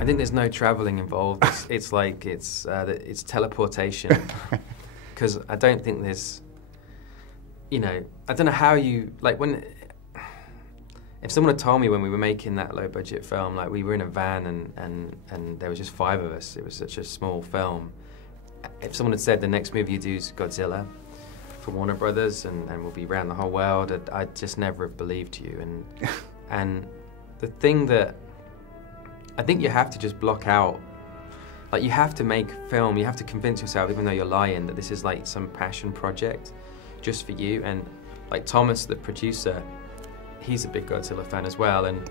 I think there's no traveling involved. It's like it's teleportation. Because I don't think there's, you know, I don't know how you, like if someone had told me when we were making that low budget film, like we were in a van and there was just 5 of us, it was such a small film. If someone had said the next movie you do is Godzilla for Warner Brothers and we'll be around the whole world, I'd just never have believed you. And the thing that I think you have to just block out, like you have to make film, you have to convince yourself, even though you're lying, that this is like some passion project just for you. And like Thomas, the producer, he's a big Godzilla fan as well. And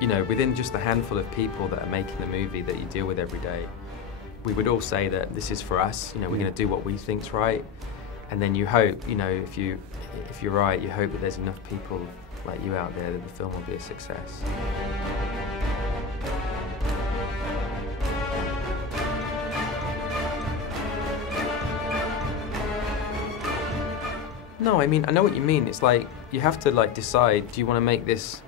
you know, within just a handful of people that are making the movie that you deal with every day, we would all say that this is for us, you know, we're going to do what we think's right. And then you hope, you know, if you're right, you hope that there's enough people like you out there that the film will be a success. No, I mean, I know what you mean. It's like, you have to like decide, do you want to make this,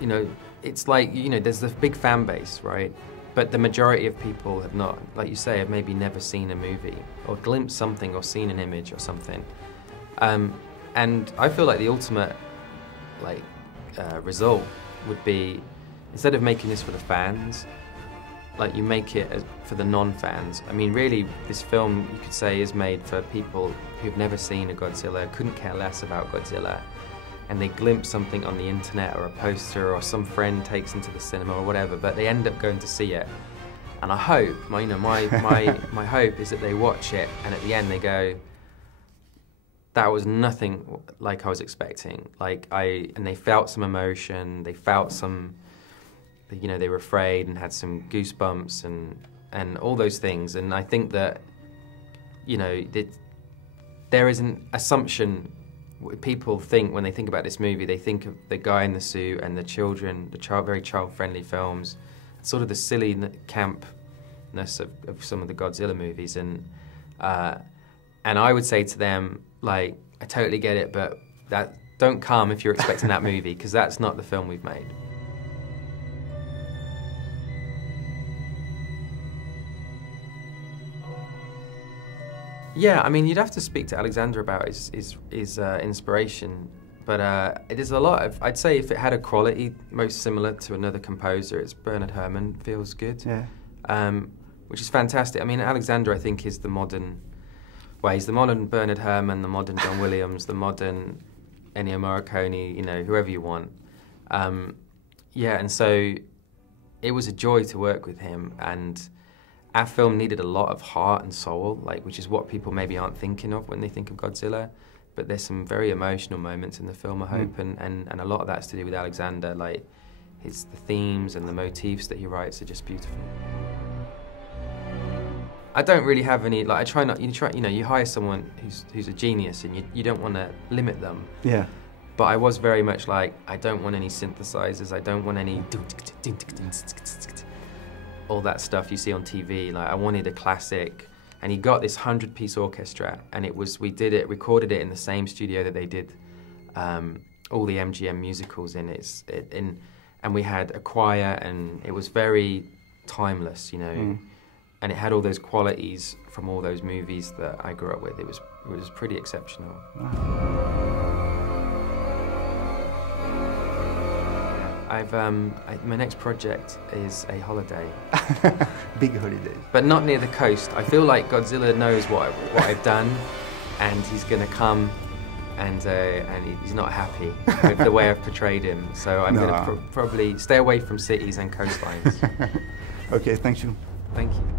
you know, it's like, you know, there's the big fan base, right? But the majority of people have not, like you say, have maybe never seen a movie or glimpsed something or seen an image or something. And I feel like the ultimate like result would be, instead of making this for the fans, like you make it for the non-fans. I mean, really, this film, you could say, is made for people who've never seen a Godzilla, couldn't care less about Godzilla, and they glimpse something on the internet or a poster or some friend takes them to the cinema or whatever, but they end up going to see it. And I hope, my hope is that they watch it and at the end they go, that was nothing like I was expecting. And they felt some emotion, they felt some, you know, they were afraid and had some goosebumps and all those things. And I think that, you know, there is an assumption people think when they think about this movie, they think of the guy in the suit and the children, very child-friendly films, sort of the silly campness of some of the Godzilla movies. And I would say to them, like, I totally get it, but don't come if you're expecting that movie, because that's not the film we've made. Yeah, I mean, you'd have to speak to Alexander about his inspiration, but it is a lot of, I'd say if it had a quality most similar to another composer, it's Bernard Herrmann, feels good, yeah. Which is fantastic. I mean, Alexander, I think, is the modern, well, he's the modern Bernard Herrmann, the modern John Williams, the modern Ennio Morricone, you know, whoever you want. Yeah, and so it was a joy to work with him, and our film needed a lot of heart and soul, which is what people maybe aren't thinking of when they think of Godzilla. But there's some very emotional moments in the film, I hope, and a lot of that's to do with Alexander. Like, the themes and the motifs that he writes are just beautiful. I don't really have any, I try not, you know, you hire someone who's a genius and you don't want to limit them. Yeah. But I was very much like, I don't want any synthesizers, I don't want any all that stuff you see on TV. Like, I wanted a classic, and he got this 100-piece orchestra, and we recorded it in the same studio that they did all the MGM musicals in. And we had a choir, and it was very timeless, you know. And it had all those qualities from all those movies that I grew up with. It was pretty exceptional. Wow. My next project is a holiday. Big holiday. But not near the coast. I feel like Godzilla knows what I've done, and he's going to come, and he's not happy with the way I've portrayed him. So I'm going to probably stay away from cities and coastlines. Okay, thank you. Thank you.